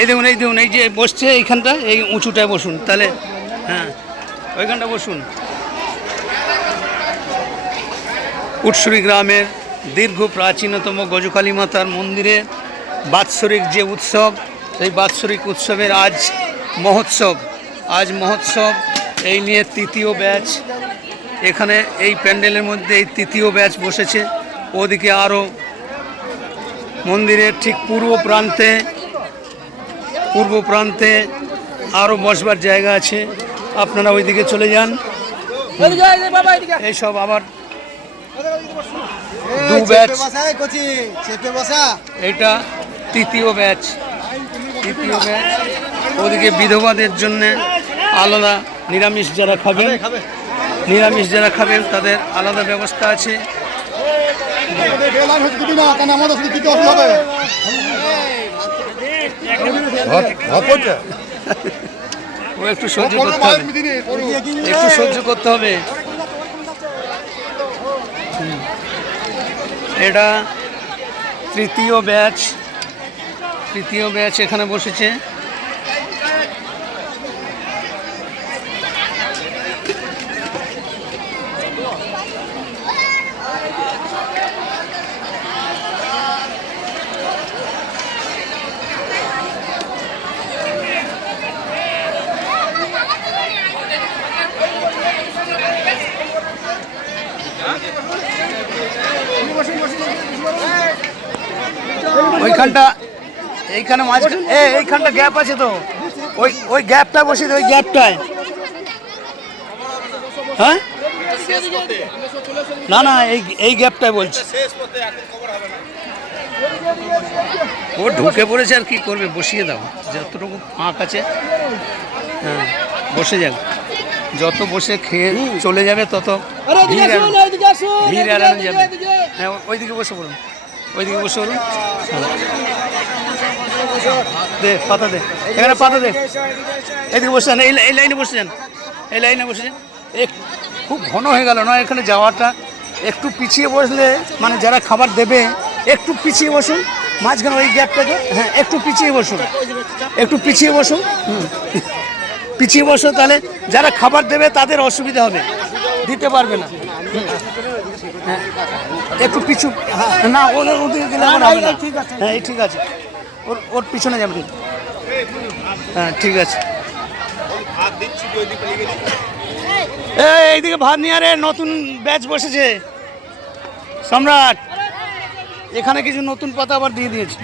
এই দেখুন এই যে বসছে এইখানটা, এই উঁচুটায় বসুন তাহলে। হ্যাঁ, ওইখানটা বসুন। উৎসুরি গ্রামের দীর্ঘ প্রাচীনতম গজকালী মাতার মন্দিরের বাৎসরিক যে উৎসব, সেই বাৎসরিক উৎসবের আজ মহোৎসব এই নিয়ে তৃতীয় ব্যাচ এখানে এই প্যান্ডেলের মধ্যে এই তৃতীয় ব্যাচ বসেছে। ওদিকে আরও মন্দিরের ঠিক পূর্ব প্রান্তে আরও বসবার জায়গা আছে, আপনারা ওইদিকে চলে যান। এইসব আবার দু ব্যাচ, এটা তৃতীয় ব্যাচ। ওদিকে বিধবাদের জন্য আলাদা, নিরামিষ যারা খাবেন তাদের আলাদা ব্যবস্থা আছে। ও একটু সহ্য করতে হবে, এটা তৃতীয় ব্যাচ এখানে বসেছে। এইখানে মাঝখানে এইখানটা গ্যাপ আছে তো, ওই গ্যাপটা বসে, ওই গ্যাপটায়। হ্যাঁ, না এই গ্যাপটায় বলছি। ও ঢুকে পড়েছে, আর কি করবে, বসিয়ে দাও যতটুকু ফাঁক আছে। হ্যাঁ, বসে যাক, যত বসে খেয়ে চলে যাবে তত ভিড় এড়ানো যাবে। হ্যাঁ, ওইদিকে বসে পড়ুন। দে পাতা দে, এখানে পাতা দে, এদিকে বসে যান, এই লাইনে বসে যান, খুব ঘন হয়ে গেল না এখানে যাওয়াটা। একটু পিছিয়ে বসলে, মানে যারা খাবার দেবে একটু পিছিয়ে বসুন, মাঝখানে ওই গ্যাপটাকে। হ্যাঁ, একটু পিছিয়ে বসুন। পিছিয়ে বসো, তাহলে যারা খাবার দেবে তাদের অসুবিধা হবে, দিতে পারবে না। হ্যাঁ, একটু পিছু না, ওদিকে গেলে আমার হবে না। হ্যাঁ, ঠিক আছে, ওর পিছনে যাবেন। হ্যাঁ, ঠিক আছে। এইদিকে ভাত নিয়ে, আরে নতুন ব্যাচ বসেছে সম্রাট, এখানে কিছু নতুন পাতা আবার দিয়ে দিয়েছে।